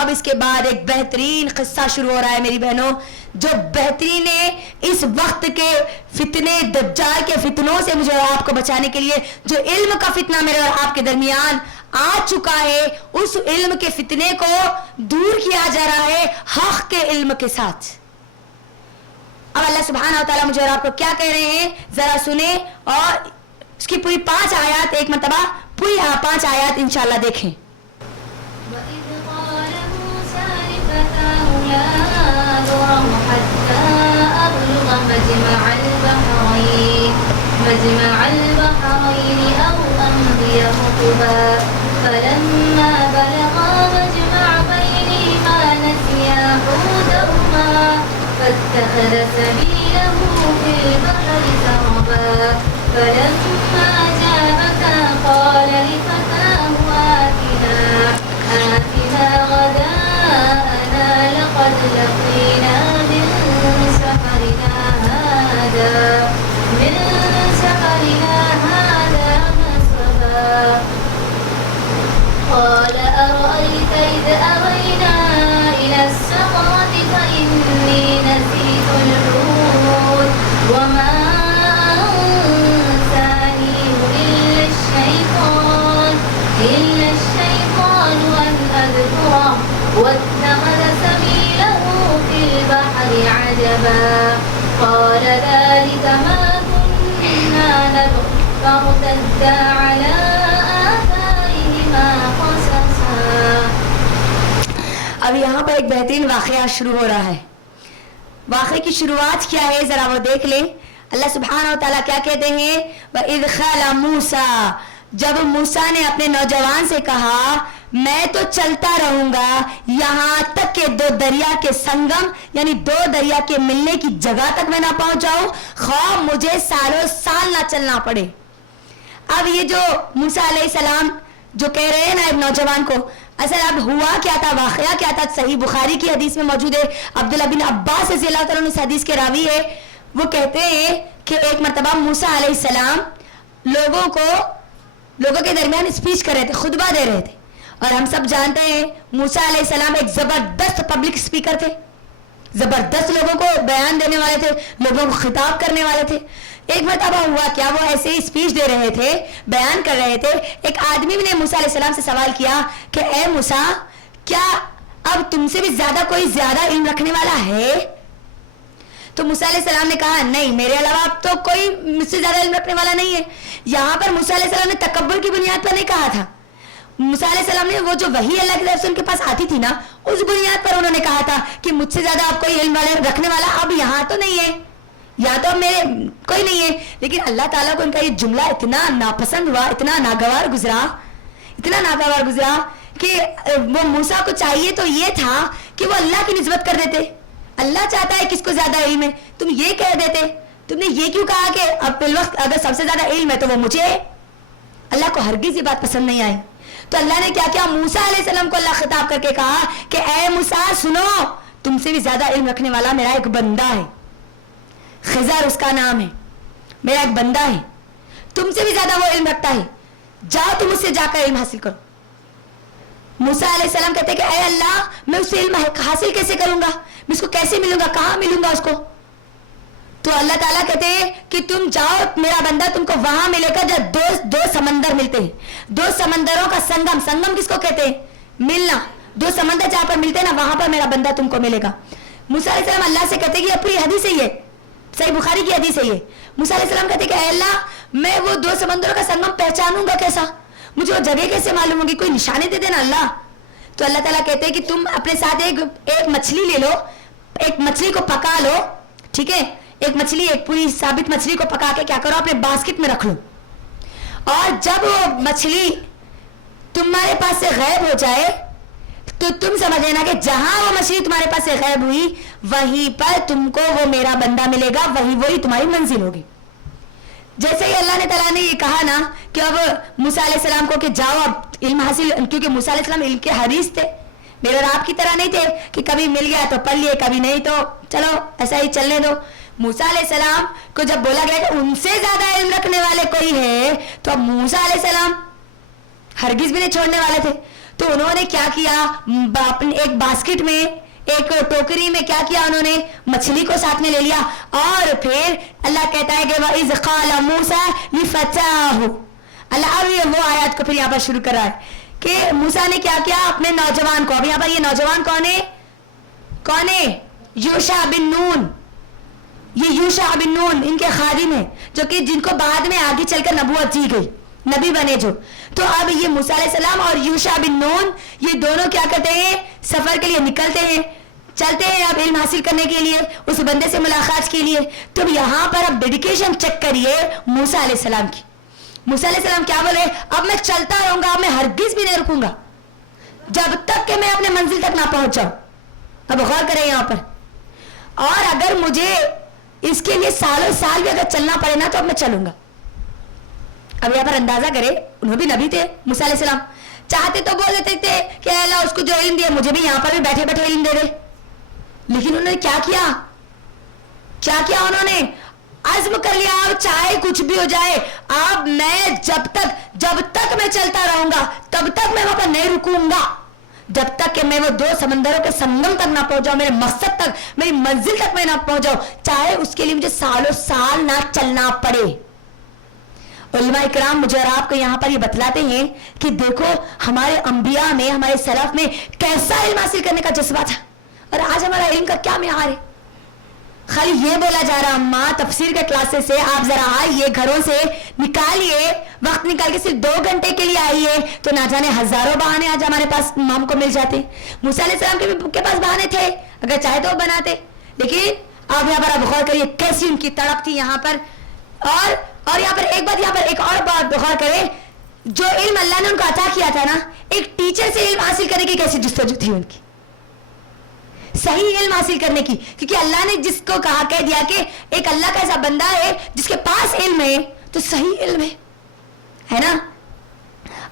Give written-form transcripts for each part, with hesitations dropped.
اب اس کے بعد ایک بہترین قصہ شروع ہو رہا ہے میری بہنوں، جو بہترین ہے اس وقت کے فتنے دجال کے فتنوں سے مجھے اور آپ کو بچانے کے لیے، جو علم کا فتنہ میرے اور آپ کے درمیان آ چکا ہے، اس علم کے فتنے کو دور کیا جا رہا ہے حق کے علم کے ساتھ۔ اب اللہ سبحانہ و تعالیٰ مجھے اور آپ کو کیا کہہ رہے ہیں ذرا سنیں، اور اس کی پوری 5 آیات ایک مرتبہ پوری 5 آیات انشاءاللہ دیکھیں۔ وَإِذْ قَالَ مُوسَىٰ لِفَتَاهُ لَا أَبْرَحُ حَتَّىٰ أَبْلُغَ مَجْمَعَ الْبَحْرَيْنِ أَوْ أَمْضِيَ حُقُبًا فَلَمَّا بَلَغَا مَجْمَعَ بَيْنِهِمَا نَسِيَا حُوتَهُمَا فَاتَّخَذَ سَبِيلَهُ فِي الْبَحْرِ سَرَبًا فَلَمَّا جَاوَزَا قَالَ لِفَتَاهُ آتِنَا غَدَاءَنَا لَقَدْ لَقِينَا مِن سَفَرِنَا هَٰذَا نَصَبًا قَالَ أَرَأَيْتَ إِذْ أَوَيْنَا إِلَى الصَّخْرَةِ فَإِنِّي نَسِيتُ الْحُوتَ وَمَا أَنسَانِيهُ إِلَّا الشَّيْطَانُ أَنْ أَذْكُرَهُ وَاتَّخَذَ سَبِيلَهُ فِي الْبَحْرِ عَجَبًا قَالَ ذَلِكَ مَا كُنَّا نَبْغِ فَارْتَدَّا عَلَىٰ آثَارِهِمَا قَصَصًا۔ اب یہاں پر ایک بہترین واقعہ شروع ہو رہا ہے۔ واقعے کی شروعات کیا ہے ذرا وہ دیکھ لیں۔ اللہ سبحانہ و تعالیٰ کیا کہتے ہیں، وَإِذْ قَالَ مُوسَىٰ، جب موسیٰ نے اپنے نوجوان سے کہا میں تو چلتا رہوں گا یہاں تک کہ 2 دریا کے سنگم یعنی 2 دریا کے ملنے کی جگہ تک میں نہ پہنچ جاؤں، خواہ مجھے سالوں سال نہ چلنا پڑے۔ اب یہ جو موسیٰ علیہ السلام جو کہہ رہے ہیں نا ایک نوجوان کو، اصل اب ہوا کیا تھا، واقعہ کیا تھا، صحیح بخاری کی حدیث میں موجود ہے، عبداللہ بن عباس رضی اللہ تعالیٰ عنہ اس حدیث کے راوی ہے، وہ کہتے ہیں کہ ایک مرتبہ موسیٰ علیہ السلام لوگوں کے درمیان اسپیچ کر رہے تھے، خطبہ دے رہے تھے، اور ہم سب جانتے ہیں موسیٰ علیہ السلام ایک زبردست پبلک اسپیکر تھے، زبردست لوگوں کو بیان دینے والے تھے، لوگوں کو خطاب کرنے والے تھے۔ ایک مرتبہ ہوا کیا، وہ ایسے ہی اسپیچ دے رہے تھے، بیان کر رہے تھے، ایک آدمی نے موسیٰ علیہ السلام سے سوال کیا کہ اے موسیٰ، کیا اب تم سے بھی کوئی زیادہ علم رکھنے والا ہے؟ تو موسیٰ علیہ السلام نے کہا نہیں، میرے علاوہ اب تو کوئی مجھ سے زیادہ علم رکھنے والا نہیں ہے۔ یہاں پر موسیٰ علیہ السلام نے تکبر کی بنیاد پر نہیں کہا تھا، موسیٰ علیہ السلام نے وہ جو وحی اللہ کی طرف سے ان کے پاس آتی تھی نا، اس بنیاد پر انہوں نے کہا تھا کہ مجھ سے زیادہ اب کوئی علم رکھنے والا اب یہاں تو نہیں ہے، یہاں تو میرے کوئی نہیں ہے۔ لیکن اللہ تعالیٰ کو ان کا یہ جملہ اتنا ناپسند ہوا، اتنا ناگوار گزرا کہ وہ موسیٰ کو چاہیے تو یہ تھا کہ وہ اللہ کی نسبت کر دیتے، اللہ چاہتا ہے کس کو زیادہ علم ہے، تم یہ کہہ دیتے، تم نے یہ کیوں کہا کہ اب فی الوقت اگر سب سے زیادہ علم ہے تو وہ مجھے ہے؟ اللہ کو ہرگز یہ بات پسند نہیں آئی۔ تو اللہ نے کیا موسیٰ علیہ السلام کو اللہ خطاب کر کے کہا کہ اے موسیٰ سنو، تم سے بھی زیادہ علم رکھنے والا میرا ایک بندہ ہے، خضر اس کا نام ہے، میرا ایک بندہ ہے، تم سے بھی زیادہ وہ علم رکھتا ہے، جاؤ تم اس سے جا کر علم حاصل کرو۔ موسیٰ علیہ السلام کہتے ہیں کہ اے اللہ میں اس سے علم حاصل کیسے کروں گا، میں اس کو کیسے ملوں گا، کہاں ملوں گا اس کو؟ تو اللہ تعالیٰ کہتے ہیں کہ تم جاؤ، میرا بندہ تم کو وہاں ملے گا جب 2 سمندر ملتے ہیں، 2 سمندروں کا سنگم کس کو کہتے ہیں؟ ملنا، 2 سمندر جہاں پر ملتے ہیں نا وہاں پر میرا بندہ تم کو ملے گا۔ موسیٰ علیہ السلام اللہ سے کہتے ہیں کہ یہ پوری حدیث ہے، یہ صحیح بخاری کی حدیث ہے یہ۔ موسیٰ علیہ السلام کہتے ہیں کہ اے اللہ میں وہ 2 سمندروں کا سنگم پہچانوں گا کیسا، مجھے وہ جگہ کیسے معلوم ہوگی، کوئی نشانے دے دینا اللہ۔ تو اللہ تعالیٰ کہتے ہیں کہ تم اپنے ساتھ ایک مچھلی لے لو، ایک مچھلی کو پکا لو، ٹھیک ہے، ایک پوری ثابت مچھلی کو پکا کے کیا کرو اپنے باسکٹ میں رکھ لو، اور جب وہ مچھلی تمہارے پاس سے غائب ہو جائے تو تم سمجھ لینا کہ جہاں وہ مچھلی تمہارے پاس سے غائب ہوئی وہیں پر تم کو وہ میرا بندہ ملے گا، وہی تمہاری منزل ہوگی۔ جیسے ہی اللہ نے تعالیٰ نے یہ کہا نا کہ اب موسیٰ علیہ السلام کو کہ جاؤ اب علم حاصل، کیونکہ موسیٰ علیہ السلام علم کے حریص تھے، میرے اور آپ کی طرح نہیں تھے کہ کبھی مل گیا تو پڑھ لیے، کبھی نہیں تو چلو ایسا ہی چلنے دو۔ موسیٰ علیہ السلام کو جب بولا گیا کہ ان سے زیادہ علم رکھنے والے کوئی ہے تو اب موسیٰ علیہ السلام ہرگز بھی نہیں چھوڑنے والے تھے۔ تو انہوں نے کیا کیا, اپنے ایک باسکٹ میں, ایک ٹوکری میں کیا کیا, انہوں نے مچھلی کو ساتھ میں لے لیا, اور پھر اللہ کہتا ہے کہ وَإِذْ قَالَ مُوسَىٰ لِفَتَاهُ, اللہ اب یہ وہ آیات کو پھر یہاں پر شروع کر رہا ہے کہ موسیٰ نے کیا کیا اپنے نوجوان کو. اب یہاں پر یہ نوجوان کون ہے؟ یوشع بن نون. یہ یوشع بن نون ان کے خادم ہیں, جو کہ جن کو بعد میں آگے چل کر نبوت دی گئی, نبی بنے جو. تو اب یہ موسیٰ علیہ السلام اور یوشع بن نون یہ دونوں کیا کرتے ہیں, سفر کے لیے نکلتے ہیں, چلتے ہیں اب علم حاصل کرنے کے لیے, اس بندے سے ملاقات کے لیے. تو یہاں پر اب ڈیڈیکیشن چیک کریے موسیٰ علیہ السلام کی. موسیٰ علیہ السلام کیا بولے, اب میں چلتا رہوں گا, اب میں ہرگز بھی نہیں رکوں گا جب تک کہ میں اپنے منزل تک نہ پہنچ جاؤں. اب غور کریں یہاں پر, اور اگر مجھے اس کے لیے سالوں سال بھی اگر چلنا پڑے نا تو اب میں چلوں گا. اب یہاں پر اندازہ کرے, انہوں بھی نبی تھے موسیٰ علیہ السلام, چاہتے تو بول دیتے تھے کہ اللہ اس کو جو علم دیا مجھے بھی یہاں پر بھی بیٹھے بیٹھے علم دے دے, لیکن انہوں نے کیا کیا انہوں نے عزم کر لیا, اب چاہے کچھ بھی ہو جائے, اب میں جب تک میں چلتا رہوں گا تب تک میں وہاں پر نہیں رکوں گا, جب تک کہ میں وہ دو سمندروں کے سنگم تک نہ پہنچ جاؤں, میرے مقصد تک, میری منزل تک میں نہ پہنچ جاؤں, چاہے اس کے لیے مجھے سالوں سال نہ چلنا پڑے. علماء اکرام مجھے اور آپ کو یہاں پر یہ بتلاتے ہیں کہ دیکھو ہمارے انبیاء میں, ہمارے سلف میں کیسا علم حاصل کرنے کا جذبہ تھا, اور آج ہمارا علم کا کیا معیار ہے. خالی یہ بولا جا رہا اماں تفسیر کے کلاسز سے آپ ذرا آئیے, گھروں سے نکالیے, وقت نکال کے صرف 2 گھنٹے کے لیے آئیے, تو نہ جانے ہزاروں بہانے آج ہمارے پاس امام کو مل جاتے. موسیٰ علیہ السلام کے پاس بہانے تھے, اگر چاہے تو وہ بناتے, لیکن آپ یہاں پر آپ غور کریے کیسی ان کی تڑپ تھی یہاں پر. اور یہاں پر ایک اور بات غور کرے, جو علم اللہ نے ان کو عطا کیا تھا نا, ایک ٹیچر سے علم حاصل کرنے کی کیسی جستجو تھی ان کی, صحیح علم حاصل کرنے کی, کیونکہ اللہ نے جس کو کہہ دیا کہ ایک اللہ کا ایسا بندہ ہے جس کے پاس علم ہے تو صحیح علم ہے نا.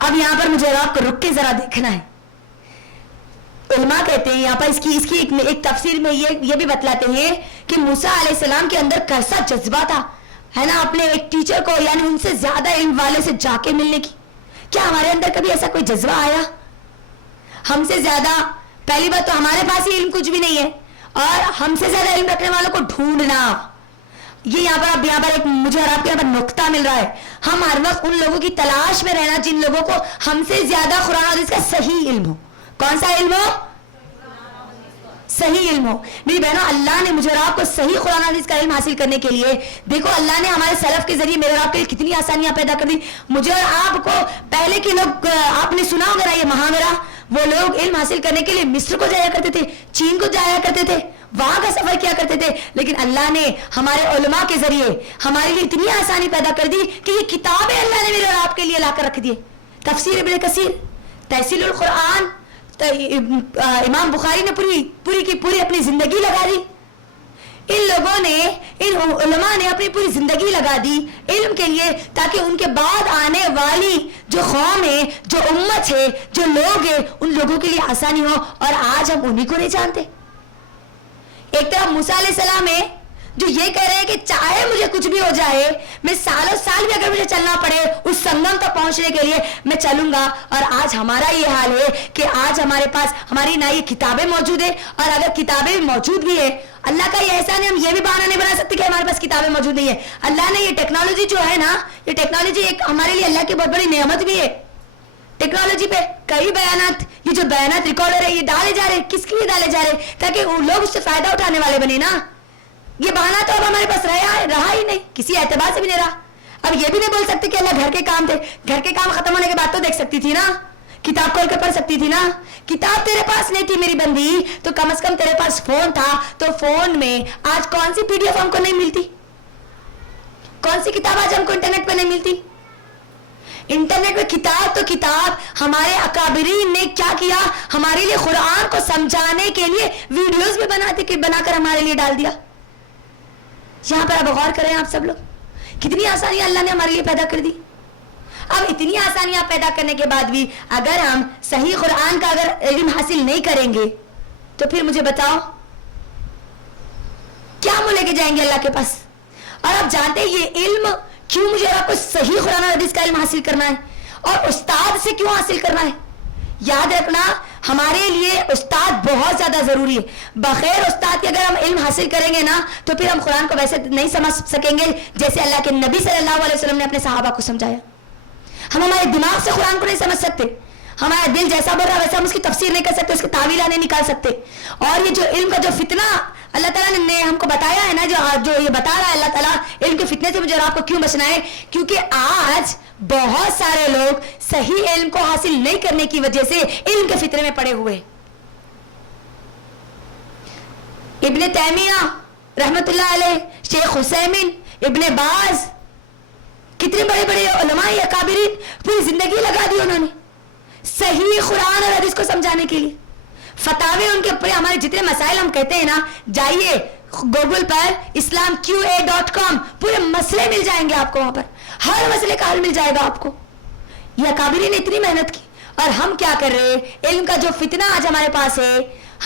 اب یہاں پر مجھے آپ کو رک کے ذرا دیکھنا ہے. علماء کہتے ہیں یہاں پر اس کی ایک تفسیر میں یہ بھی بتلاتے ہیں کہ موسیٰ علیہ السلام کے اندر کیسا جذبہ تھا, ہے نا, اپنے ایک ٹیچر کو یعنی ان سے زیادہ علم والے سے جا کے ملنے کی. کیا ہمارے اندر کبھی ایسا کوئی جذبہ آیا, ہم سے زیادہ, پہلی بات تو ہمارے پاس ہی علم کچھ بھی نہیں ہے, اور ہم سے زیادہ علم رکھنے والوں کو ڈھونڈنا, یہ یہاں پر ایک مجھے اور آپ کو یہاں پر نقطہ مل رہا ہے. ہم ہر وقت ان لوگوں کی تلاش میں رہنا جن لوگوں کو ہم سے زیادہ قرآن حدیث کا صحیح علم ہو. کون سا علم ہو؟ صحیح علم ہو. میری بہنوں, اللہ نے مجھے اور آپ کو صحیح قرآن حدیث کا علم حاصل کرنے کے لیے, دیکھو اللہ نے ہمارے سلف کے ذریعے میرے اور آپ کے لیے کتنی آسانیاں پیدا کر دی. مجھے اور آپ کو پہلے کے لوگ, آپ نے سنا ہوگا یہ محاورہ, وہ لوگ علم حاصل کرنے کے لیے مصر کو جایا کرتے تھے, چین کو جایا کرتے تھے, وہاں کا سفر کیا کرتے تھے, لیکن اللہ نے ہمارے علماء کے ذریعے ہمارے لیے اتنی آسانی پیدا کر دی کہ یہ کتابیں اللہ نے میرے اور آپ کے لیے لا کر رکھ دی. تفسیر ابن کثیر, تحصیل القرآن, امام بخاری نے پوری کی پوری اپنی زندگی لگا دی. ان لوگوں نے, ان علماء نے اپنی پوری زندگی لگا دی علم کے لیے, تاکہ ان کے بعد آنے والی جو قوم ہے, جو امت ہے, جو لوگ ہیں, ان لوگوں کے لیے آسانی ہو. اور آج ہم انہی کو نہیں جانتے. ایک طرف موسیٰ علیہ السلام ہے جو یہ کہہ رہے ہیں کہ چاہے مجھے کچھ بھی ہو جائے, میں سالوں سال بھی اگر مجھے چلنا پڑے اس سنگم تک پہنچنے کے لیے میں چلوں گا. اور آج ہمارا یہ حال ہے کہ آج ہمارے پاس ہماری نہ یہ کتابیں موجود ہیں, اور اگر کتابیں موجود بھی ہے, اللہ کا یہ احسان ہے, ہم یہ بھی بہانہ نہیں بنا سکتے کہ ہمارے پاس کتابیں موجود نہیں ہے. اللہ نے یہ ٹیکنالوجی جو ہے نا, یہ ٹیکنالوجی ایک ہمارے لیے اللہ کی بہت بڑی نعمت بھی ہے. ٹیکنالوجی پہ کئی بیانات, یہ جو بیانات ریکارڈ ہو رہے ہیں, یہ ڈالے جا رہے ہیں, کس کے لیے ڈالے جا رہے ہیں, تاکہ وہ لوگ اس سے فائدہ اٹھانے والے بنے نا. یہ بہانہ تو اب ہمارے پاس رہا ہی نہیں, کسی اعتبار سے بھی نہیں رہا. اب یہ بھی نہیں بول سکتے کہ اللہ گھر کے کام تھے, گھر کے کام ختم ہونے کے بعد تو دیکھ سکتی تھی نا, کتاب کھول کے پڑھ سکتی تھی نا. کتاب تیرے پاس نہیں تھی میری بندی, تو کم از کم تیرے پاس فون تھا, تو فون میں آج کون سی PDF ہم کو نہیں ملتی, کون سی کتاب آج ہم کو انٹرنیٹ پہ نہیں ملتی. انٹرنیٹ میں کتاب تو کتاب, ہمارے اکابرین نے کیا کیا, ہمارے لیے قرآن کو سمجھانے کے لیے ویڈیوز بھی بنا کر ہمارے لیے ڈال دیا. یہاں پر اب غور کریں آپ سب لوگ, کتنی آسانیاں اللہ نے ہمارے لیے پیدا کر دی. اب اتنی آسانیاں پیدا کرنے کے بعد بھی اگر ہم صحیح قرآن کا اگر علم حاصل نہیں کریں گے, تو پھر مجھے بتاؤ کیا ہم لے کے جائیں گے اللہ کے پاس. اور آپ جانتے ہیں یہ علم کیوں مجھے آپ کو صحیح قرآن اور حدیث کا علم حاصل کرنا ہے, اور استاد سے کیوں حاصل کرنا ہے. یاد رکھنا ہمارے لیے استاد بہت زیادہ ضروری ہے. بغیر استاد کے اگر ہم علم حاصل کریں گے نا تو پھر ہم قرآن کو ویسے نہیں سمجھ سکیں گے جیسے اللہ کے نبی صلی اللہ علیہ وسلم نے اپنے صحابہ کو سمجھایا. ہم ہمارے دماغ سے قرآن کو نہیں سمجھ سکتے, ہمارا دل جیسا بول رہا ویسا ہم اس کی تفسیر نہیں کر سکتے, اس کی تعویلیں نہیں نکال سکتے. اور یہ جو علم کا جو فتنہ اللہ تعالیٰ نے ہم کو بتایا ہے نا, جو یہ بتا رہا ہے اللہ تعالیٰ علم کے فتنے سے مجھے اور آپ کو کیوں بچنا ہے, کیونکہ آج بہت سارے لوگ صحیح علم کو حاصل نہیں کرنے کی وجہ سے علم کے فتنے میں پڑے ہوئے. ابن تیمیہ رحمت اللہ علیہ, شیخ حسیمین, ابن باز, کتنے بڑے بڑے علماء اکابرین پوری زندگی لگا دی انہوں نے صحیح قرآن اور حدیث کو سمجھانے کے لیے. فتاوے ان کے اوپر ہمارے جتنے مسائل ہم کہتے ہیں نا, جائیے گوگل پر islamqa.com پورے مسئلے مل جائیں گے آپ کو, وہاں پر ہر مسئلے کا حل مل جائے گا آپ کو. یہ اکابرین نے اتنی محنت کی, اور ہم کیا کر رہے, علم کا جو فتنہ آج ہمارے پاس ہے,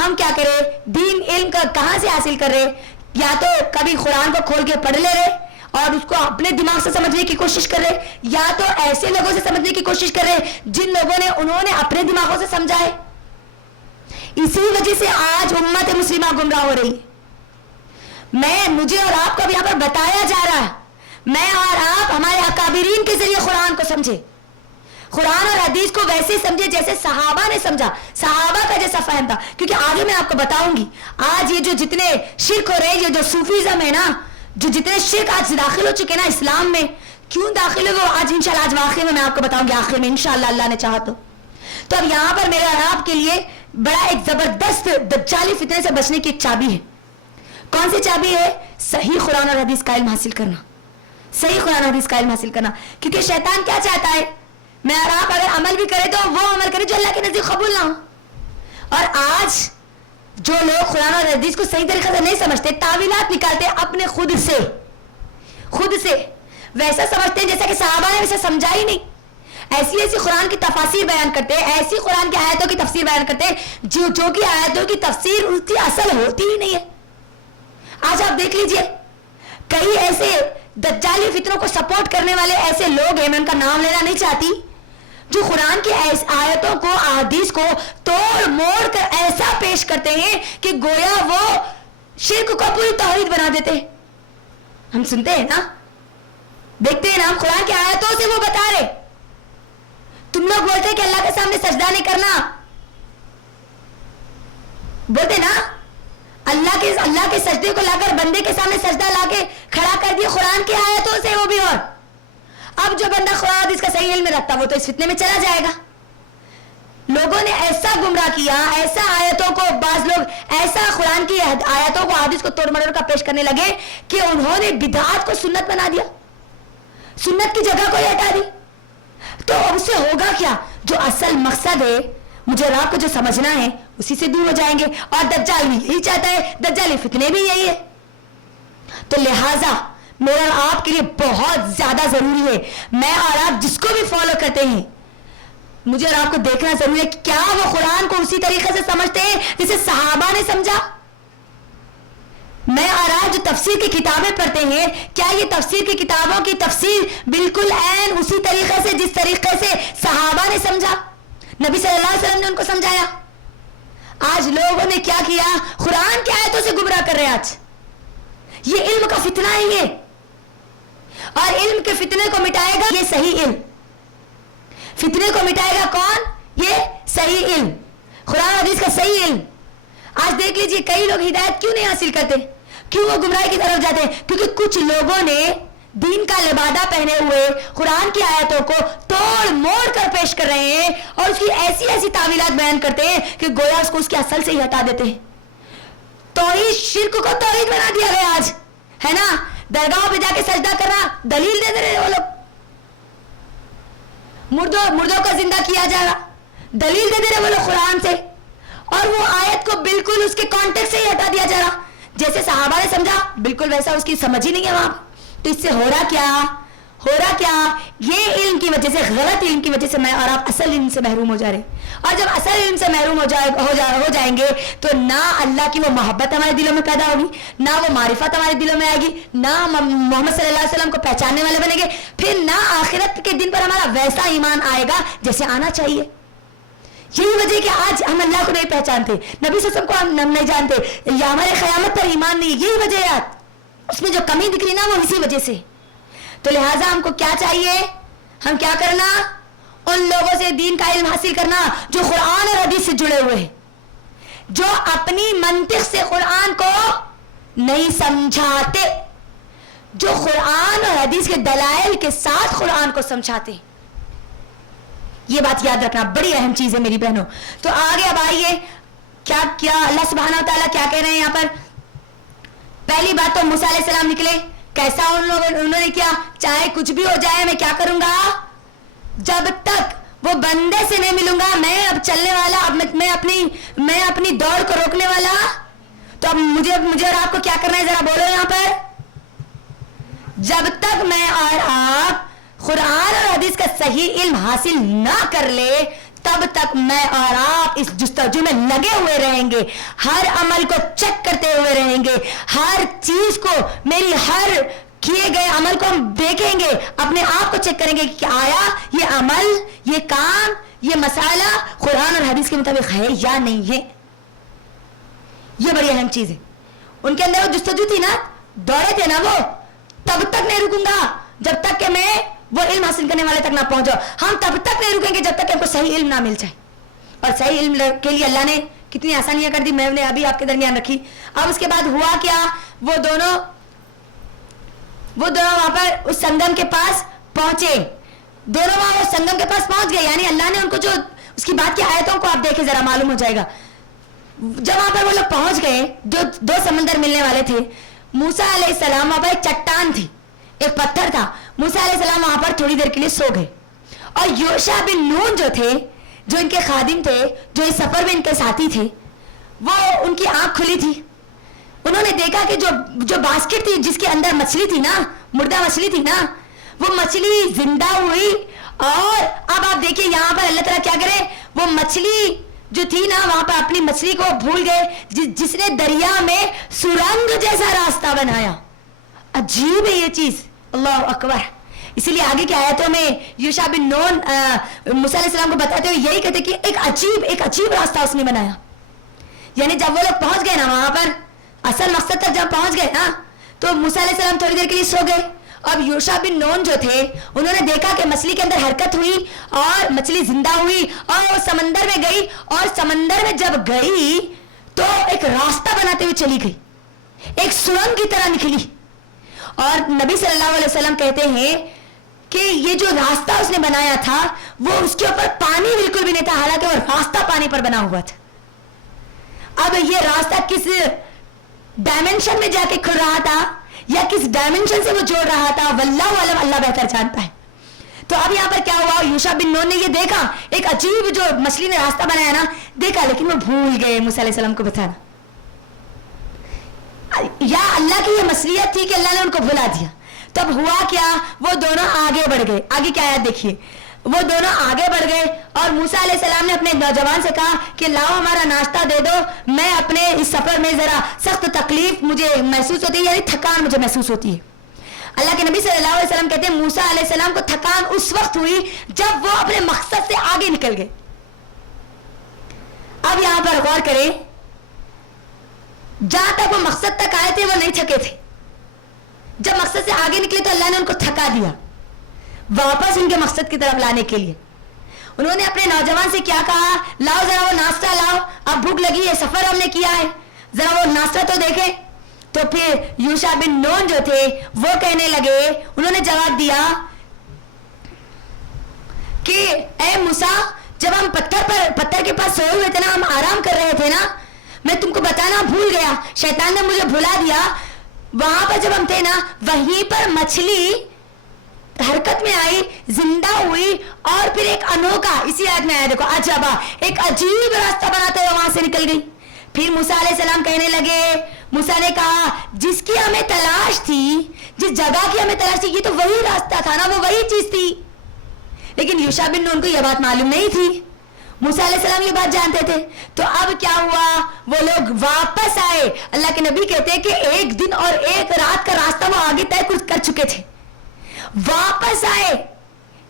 ہم کیا کرے, دین علم کا کہاں سے حاصل کر رہے, یا تو کبھی قرآن کو کھول کے پڑھ لے رہے اور اس کو اپنے دماغ سے سمجھنے کی کوشش کر رہے, یا تو ایسے لوگوں سے سمجھنے کی کوشش کر رہے جن لوگوں نے انہوں نے اپنے دماغوں سے سمجھا ہے. اسی وجہ سے آج امت مسلمہ گمراہ ہو رہی ہے. مجھے اور آپ کو اب یہاں پر بتایا جا رہا ہے, میں اور آپ ہمارے اکابرین کے ذریعے قرآن کو سمجھے, قرآن اور حدیث کو ویسے سمجھے جیسے صحابہ نے سمجھا, صحابہ کا جیسا فہم تھا. کیونکہ آگے میں آپ کو بتاؤں گی آج یہ جو جتنے شرک ہو رہے ہیں, یہ جو صوفیزم ہے نا, جو جتنے شرک آج داخل ہو چکے نا اسلام میں, کیوں داخل ہوئے وہ آج انشاءاللہ آج واقعی میں آپ کو بتاؤں گی آخر میں انشاءاللہ اللہ نے چاہا تو. تو اب یہاں پر میرے اور آپ کے لیے بڑا ایک زبردست دجالی فتنے سے بچنے کی ایک چابی ہے. کون سی چابی ہے؟ صحیح قرآن اور حدیث کا علم حاصل کرنا, صحیح قرآن اور حدیث کا علم حاصل کرنا. کیونکہ شیطان کیا چاہتا ہے, میں اور آپ اگر عمل بھی کرے تو وہ عمل کرے جو اللہ کے نزدیک قبول نہ ہو. اور آج جو لوگ قرآن اور حدیث کو صحیح طریقے سے نہیں سمجھتے, تعویلات نکالتے اپنے خود سے ویسا سمجھتے ہیں جیسا کہ صحابہ نے ویسے سمجھا ہی نہیں, ایسی ایسی قرآن کی تفاسیر بیان کرتے ہیں, ایسی قرآن کی آیتوں کی تفسیر بیان کرتے ہیں جو کہ آیتوں کی تفسیر اس کی اصل ہوتی ہی نہیں ہے. آج آپ دیکھ لیجئے کئی ایسے دجالی فتنوں کو سپورٹ کرنے والے ایسے لوگ ہیں, میں ان کا نام لینا نہیں چاہتی, جو قرآن کی آیتوں کو احادیث کو توڑ موڑ کر ایسا پیش کرتے ہیں کہ گویا وہ شرک کو پوری توحید بنا دیتے ہیں. ہم سنتے ہیں نا, دیکھتے ہیں نا, ہم قرآن کی آیتوں سے وہ بتا رہے, تم لوگ بولتے کہ اللہ کے سامنے سجدہ نہیں کرنا, بولتے نا اللہ کے سجدے کو لا کر بندے کے سامنے سجدہ لا کے کھڑا کر دیا قرآن کی آیتوں سے, وہ بھی. اور اب جو بندہ قرآن حدیث کا صحیح علم رکھتا وہ تو اس فتنے میں چلا جائے گا. لوگوں نے ایسا گمراہ کیا, ایسا آیتوں کو, بعض لوگ ایسا قرآن کی آیتوں کو حدیث کو توڑ مروڑ کا پیش کرنے لگے کہ انہوں نے بدعات کو سنت بنا دیا, سنت کی جگہ کو ہٹا دی. تو اس سے ہوگا کیا, جو اصل مقصد ہے مجھے اور آپ کو جو سمجھنا ہے اسی سے دور ہو جائیں گے. اور دجال بھی یہی چاہتا ہے, دجالی فتنے بھی یہی ہے. تو لہٰذا میرا اور آپ کے لیے بہت زیادہ ضروری ہے, میں اور آپ جس کو بھی فالو کرتے ہیں, مجھے اور آپ کو دیکھنا ضروری ہے کہ کیا وہ قرآن کو اسی طریقے سے سمجھتے ہیں جسے صحابہ نے سمجھا. میں اور آپ جو تفسیر کی کتابیں پڑھتے ہیں, کیا یہ تفسیر کی کتابوں کی تفسیر بالکل عین اسی طریقے سے جس طریقے سے صحابہ نے سمجھا, نبی صلی اللہ علیہ وسلم نے ان کو سمجھایا. آج لوگوں نے کیا کیا, قرآن کی آیتوں سے گمراہ کر رہے ہیں. آج یہ علم کا فتنہ ہے یہ, اور علم کے فتنے کو مٹائے گا یہ صحیح علم. فتنے کو مٹائے گا کون, یہ صحیح علم, قرآن حدیث کا صحیح علم. آج دیکھ لیجئے کئی لوگ ہدایت کیوں نہیں حاصل کرتے, کیوں وہ گمراہی کی طرف جاتے ہیں, کیونکہ کچھ لوگوں نے دین کا لبادہ پہنے ہوئے قرآن کی آیتوں کو توڑ موڑ کر پیش کر رہے ہیں, اور اس کی ایسی ایسی تعویلات بیان کرتے ہیں کہ گویا اس کو اس کی اصل سے ہی ہٹا دیتے ہیں. توحید, شرک کو توحید بنا دیا گیا آج, ہے نا. درگاہوں پہ جا کے سجدہ کرنا دلیل دے رہے وہ لوگ, مردوں کا زندہ کیا جا رہا, دلیل دے رہے وہ لوگ قرآن سے, اور وہ آیت کو بالکل اس کے کانٹیکٹ سے ہی ہٹا دیا جا رہا, جیسے صحابہ نے سمجھا بالکل ویسا اس کی سمجھ ہی نہیں ہے وہاں. تو اس سے ہو رہا کیا, یہ علم کی وجہ سے, غلط علم کی وجہ سے میں اور آپ اصل علم سے محروم ہو جا رہے. اور جب اصل علم سے محروم ہو جائیں گے تو نہ اللہ کی وہ محبت ہمارے دلوں میں پیدا ہوگی, نہ وہ معرفت ہمارے دلوں میں آئے گی, نہ محمد صلی اللہ علیہ وسلم کو پہچاننے والے بنیں گے, پھر نہ آخرت کے دن پر ہمارا ویسا ایمان آئے گا جیسے آنا چاہیے. یہی وجہ کہ آج ہم اللہ کو نہیں پہچانتے, نبی صلی اللہ علیہ وسلم کو ہم نہیں جانتے, یا ہمارے قیامت پر ایمان نہیں, یہی وجہ ہے. اس میں جو کمی دکھ رہی نا وہ اسی وجہ سے. تو لہٰذا ہم کو کیا چاہیے, ہم کیا کرنا, ان لوگوں سے دین کا علم حاصل کرنا جو قرآن اور حدیث سے جڑے ہوئے ہیں, جو اپنی منطق سے قرآن کو نہیں سمجھاتے, جو قرآن اور حدیث کے دلائل کے ساتھ قرآن کو سمجھاتے. یہ بات یاد رکھنا, بڑی اہم چیز ہے میری بہنوں. تو آگے اب آئیے, کیا اللہ سبحانہ و تعالیٰ کیا کہہ رہے ہیں یہاں پر. پہلی بات تو موسیٰ علیہ السلام نکلے, کیسا انہوں نے کیا, چاہے کچھ بھی ہو جائے میں کیا کروں گا, جب تک وہ بندے سے نہیں ملوں گا, میں اب چلنے والا, اب میں اپنی دوڑ کو روکنے والا. تو اب مجھے اور آپ کو کیا کرنا ہے ذرا بولو یہاں پر. جب تک میں اور آپ قرآن اور حدیث کا صحیح علم حاصل نہ کر لے, تب تک میں اور آپ اس جستجو میں لگے ہوئے رہیں گے, ہر عمل کو چیک کرتے ہوئے رہیں گے, ہر چیز کو, میری ہر کیے گئے عمل کو ہم دیکھیں گے, اپنے آپ کو چیک کریں گے کہ آیا یہ عمل, یہ کام, یہ مسئلہ قرآن اور حدیث کے مطابق ہے یا نہیں ہے. یہ بڑی اہم چیز ہے. ان کے اندر وہ جستجو تھی نا, دوڑے تھے نا وہ, تب تک نہیں رکوں گا جب تک کہ میں وہ علم حاصل کرنے والے تک نہ پہنچو. ہم تب تک نہیں رکیں گے جب تک کہ ہم کو صحیح علم نہ مل جائے. اور صحیح علم کے لیے اللہ نے کتنی آسانیاں کر دی, میں نے ابھی آپ کے درمیان رکھی. اب اس کے بعد ہوا کیا, وہ دونوں وہاں پر اس سنگم کے پاس پہنچے, دونوں وہاں وہ سنگم کے پاس پہنچ گئے. یعنی اللہ نے ان کو جو اس کی بات کی آیتوں کو آپ دیکھیں ذرا معلوم ہو جائے گا. جب وہاں پر وہ لوگ پہنچ گئے, جو دو سمندر ملنے والے تھے, موسیٰ علیہ السلام وہاں پر ایک چٹان تھی, ایک پتھر تھا. موسیٰ علیہ السلام وہاں پر تھوڑی دیر کے لیے سو گئے, اور یوشع بن نون جو تھے, جو ان کے خادم تھے, جو اس سفر میں ان کے ساتھی تھے, وہ ان کی آنکھ کھلی تھی. انہوں نے دیکھا کہ جو باسکٹ تھی جس کے اندر مچھلی تھی نا, مردہ مچھلی تھی نا, وہ مچھلی زندہ ہوئی. اور اب آپ دیکھیں یہاں پر اللہ تعالیٰ کیا کرے, وہ مچھلی جو تھی نا وہاں پر اپنی مچھلی کو بھول گئے, جس نے دریا میں سرنگ جیسا راستہ بنایا. عجیب ہے یہ چیز, اللہ اکبر. اسی لیے آگے کی آیتوں میں یوشع بن نون موسیٰ علیہ السلام کو بتاتے ہوئے یہی کہتے کہ ایک عجیب راستہ اس نے بنایا. یعنی جب وہ لوگ پہنچ گئے نا وہاں پر اصل مقصد تک جب پہنچ گئے نا, تو موسیٰ علیہ السلام تھوڑی دیر کے لیے سو گئے. اب یوشع بن نون جو تھے انہوں نے دیکھا کہ مچھلی کے اندر حرکت ہوئی اور مچھلی زندہ ہوئی, اور وہ سمندر میں گئی, اور سمندر میں جب گئی تو ایک راستہ بناتے ہوئے چلی گئی, ایک سرنگ کی طرح نکلی. اور نبی صلی اللہ علیہ وسلم کہتے ہیں کہ یہ جو راستہ اس نے بنایا تھا وہ اس کے اوپر پانی بالکل بھی نہیں تھا, حالانکہ وہ راستہ پانی پر بنا ہوا تھا. اب یہ راستہ کس ڈائمنشن میں جا کے کھل رہا تھا یا کس ڈائمنشن سے وہ جوڑ رہا تھا, واللہ علم, اللہ بہتر جانتا ہے. تو اب یہاں پر کیا ہوا, یوشع بن نون نے یہ دیکھا, ایک عجیب جو مچھلی نے راستہ بنایا نا دیکھا, لیکن وہ بھول گئے موسیٰ علیہ السلام کو بتانا. یا اللہ کی یہ مصلیحت تھی کہ اللہ نے ان کو بھلا دیا. تب ہوا کیا, وہ دونوں آگے بڑھ گئے. آگے کیا آیت دیکھیے, وہ دونوں آگے بڑھ گئے اور موسیٰ علیہ السلام نے اپنے نوجوان سے کہا کہ لاؤ ہمارا ناشتہ دے دو, میں اپنے اس سفر میں ذرا سخت تکلیف مجھے محسوس ہوتی ہے, یعنی تھکان مجھے محسوس ہوتی ہے. اللہ کے نبی صلی اللہ علیہ وسلم کہتے ہیں موسیٰ علیہ السلام کو تھکان اس وقت ہوئی جب وہ اپنے مقصد سے آگے نکل گئے. اب یہاں پر غور کریں, جہاں تک وہ مقصد تک آئے تھے وہ نہیں تھکے تھے, جب مقصد سے آگے نکلے تو اللہ نے ان کو تھکا دیا واپس ان کے مقصد کی طرف لانے کے لیے. انہوں نے اپنے نوجوان سے کیا کہا, لاؤ ذرا وہ ناشتہ لاؤ, اب بھوک لگی ہے, سفر ہم نے کیا ہے, ذرا وہ ناشتہ تو دیکھیں. تو پھر یوشع بن نون جو تھے وہ کہنے لگے, انہوں نے جواب دیا کہ اے موسیٰ, جب ہم پتھر کے پاس سوئے ہوئے تھے نا, ہم آرام کر رہے تھے نا, میں تم کو بتانا بھول گیا, شیطان نے مجھے بھلا دیا. وہاں پر جب ہم تھے نا وہیں پر مچھلی حرکت میں آئی, زندہ ہوئی, اور پھر ایک انوکھا, اسی آیت میں آیا دیکھو, عجبا, ایک عجیب راستہ بناتے ہوئے وہاں سے نکل گئی. پھر موسیٰ علیہ السلام کہنے لگے, موسیٰ نے کہا جس کی ہمیں تلاش تھی, جس جگہ کی ہمیں تلاش تھی, یہ تو وہی راستہ تھا نا, وہ وہی چیز تھی. لیکن یوشع بن نون کو یہ بات معلوم نہیں تھی, موسیٰ علیہ السلام یہ بات جانتے تھے. تو اب کیا ہوا, وہ لوگ واپس آئے. اللہ کے نبی کہتے ہیں کہ ایک دن اور ایک رات کا راستہ وہ آگے طے کر چکے تھے, واپس آئے.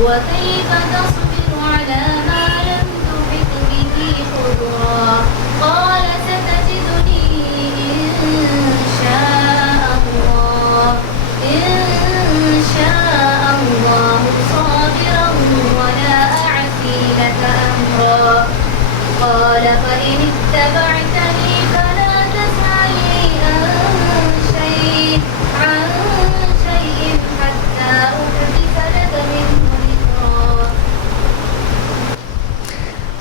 وكيف تصبر على ما لم تحط به خبرا قال ستجدني إن شاء الله صابرا ولا أعصي لك أمرا قال فإن اتبعتني فلا تسألني عن شيء حتى أحدث لك منه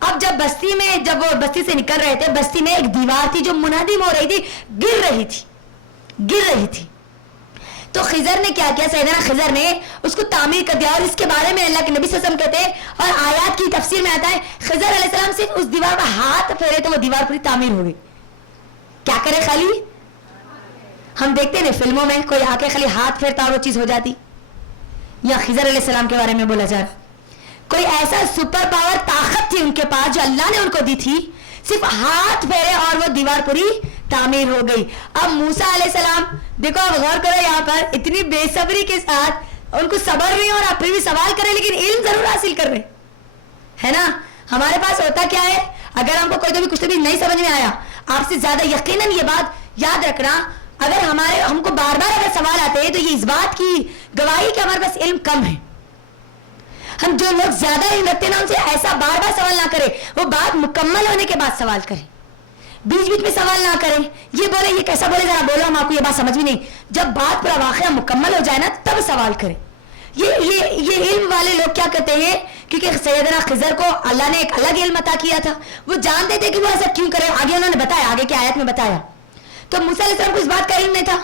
اب جب بستی میں جب وہ بستی سے نکل رہے تھے, بستی میں ایک دیوار تھی جو منہدم ہو رہی تھی, گر رہی تھی. تو خضر نے کیا کیا, سیدنا خضر نے اس کو تعمیر کر دیا. اور اس کے بارے میں اللہ کے نبی صلی اللہ علیہ وسلم کہتے ہیں اور آیات کی تفسیر میں آتا ہے, خضر علیہ السلام صرف اس دیوار پر ہاتھ پھیرے تو وہ دیوار پوری تعمیر ہو گئی. کیا کرے خالی, ہم دیکھتے ہیں فلموں میں کوئی آ کے خالی ہاتھ پھیرتا اور وہ چیز ہو جاتی. یا خضر علیہ السلام کے بارے میں بولا جا رہا, کوئی ایسا سپر پاور طاقت تھی ان کے پاس جو اللہ نے ان کو دی تھی, صرف ہاتھ پھیرے اور وہ دیوار پوری تعمیر ہو گئی. اب موسیٰ علیہ السلام دیکھو, اب غور کرو یہاں پر اتنی بے صبری کے ساتھ ان کو صبر نہیں اور آپ پھر بھی سوال کریں لیکن علم ضرور حاصل کر رہے ہے نا. ہمارے پاس ہوتا کیا ہے, اگر ہم کو کوئی تو بھی کچھ تو بھی نہیں سمجھ میں آیا, آپ سے زیادہ یقیناً یہ بات یاد رکھنا, اگر ہم کو بار بار اگر سوال آتے ہیں تو یہ اس بات کی گواہی کہ ہمارے پاس علم کم ہے. ہم جو لوگ زیادہ علم رکھتے ہیں نا ان سے ایسا بار بار سوال نہ کریں, وہ بات مکمل ہونے کے بعد سوال کریں, بیچ بیچ میں سوال نہ کریں. یہ بولے یہ کیسا بولے, ذرا بولو, ہم آپ کو یہ بات سمجھ بھی نہیں. جب بات پورا واقعہ مکمل ہو جائے نا تب سوال کریں. یہ علم والے لوگ کیا کرتے ہیں, کیونکہ سیدنا خضر کو اللہ نے ایک الگ علم عطا کیا تھا, وہ جانتے تھے کہ وہ ایسا کیوں کرے. آگے انہوں نے بتایا, آگے کی آیت میں بتایا. تو موسیٰ علیہ السلام کو اس بات کا علم نہیں تھا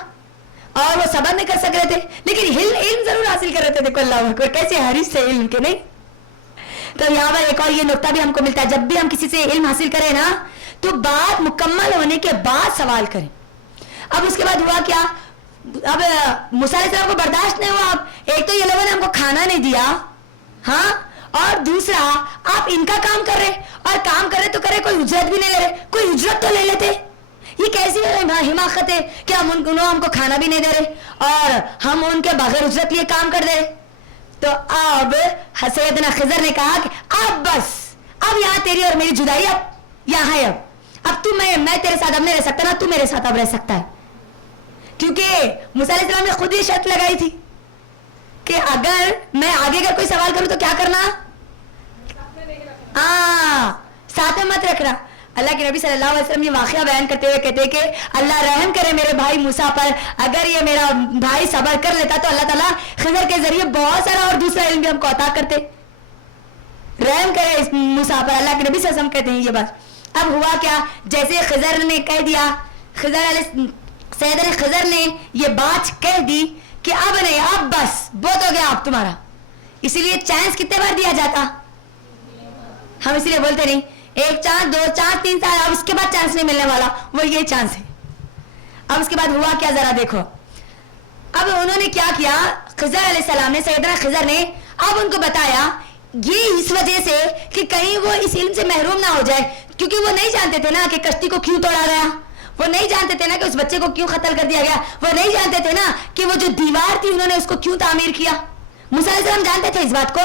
اور وہ صبر نہیں کر سک رہے تھے, لیکن علم ضرور حاصل کر رہے تھے. دیکھو اللہ اکبر, کیسے حریص سے علم کے, نہیں. تو یہاں پر ایک اور یہ نقطہ بھی ہم کو ملتا ہے, جب بھی ہم کسی سے علم حاصل کریں نا تو بات مکمل ہونے کے بعد سوال کریں. اب اس کے بعد ہوا کیا, اب موسیٰ علیہ السلام کو برداشت نہیں ہوا. اب ایک تو یہ لوگوں نے ہم کو کھانا نہیں دیا, ہاں, اور دوسرا آپ ان کا کام کر رہے, اور کام کرے تو کرے, کوئی اجرت بھی نہیں لے رہے. کوئی اجرت تو لے لیتے. یہ کیسی حماقت ہے کہ ہم کو کھانا بھی نہیں دے رہے اور ہم ان کے بغیر اجرت لیے کام کر دے. تو اب سیدنا خضر نے کہا کہ اب بس, اب یہاں تیری اور میری جدائی اب یہاں ہے. اب تو میں تیرے ساتھ اب نہیں رہ سکتا نا, تو میرے ساتھ اب رہ سکتا ہے. کیونکہ موسیٰ علیہ السلام نے خود یہ شرط لگائی تھی کہ اگر میں آگے اگر کوئی سوال کروں تو کیا کرنا, ساتھ میں مت رکھنا. اللہ کے نبی صلی اللہ علیہ وسلم یہ واقعہ بیان کرتے ہوئے کہتے کہ اللہ رحم کرے میرے بھائی موسیٰ پر, اگر یہ میرا بھائی صبر کر لیتا تو اللہ تعالیٰ خضر کے ذریعے بہت سارا اور دوسرا علم بھی ہم کو عطا کرتے. رحم کرے اس موسیٰ پر, اللہ کے نبی صلی اللہ علیہ وسلم کہتے ہیں یہ بات. اب ہوا کیا, جیسے خضر نے کہہ دیا, سیدنا خضر نے یہ بات کہہ دی کہ اب نہیں, اب بس بہت ہو گیا اب تمہارا. اسی لیے چانس کتنے بار دیا جاتا, ہم اسی لیے بولتے نہیں, ایک چانس, دو چانس, تین چانس, اب اس کے بعد چانس نہیں ملنے والا, وہ یہ چانس ہے. اب اس کے بعد ہوا کیا ذرا دیکھو. اب انہوں نے کیا کیا, خضر علیہ السلام نے, سیدنا خضر نے اب ان کو بتایا, یہ اس وجہ سے کہ کہیں وہ اس علم سے محروم نہ ہو جائے, کیونکہ وہ نہیں جانتے تھے نا کہ کشتی کو کیوں توڑا گیا, وہ نہیں جانتے تھے نا کہ اس بچے کو کیوں قتل کر دیا گیا, وہ نہیں جانتے تھے نا کہ وہ جو دیوار تھی انہوں نے اس کو کیوں تعمیر کیا. موسیٰ علیہ السلام جانتے تھے اس بات کو,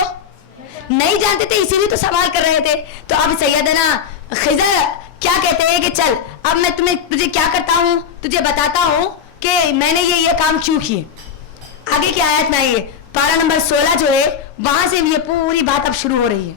نہیں جانتے تھے, اسی لیے تو سوال کر رہے تھے. تو اب سیدنا خضر کیا کہتے ہیں کہ چل اب میں تجھے کیا کرتا ہوں, تجھے بتاتا ہوں کہ میں نے یہ کام کیوں کیے. آگے کی آیت میں آئیے, پارہ نمبر 16 جو ہے وہاں سے یہ پوری بات اب شروع ہو رہی ہے.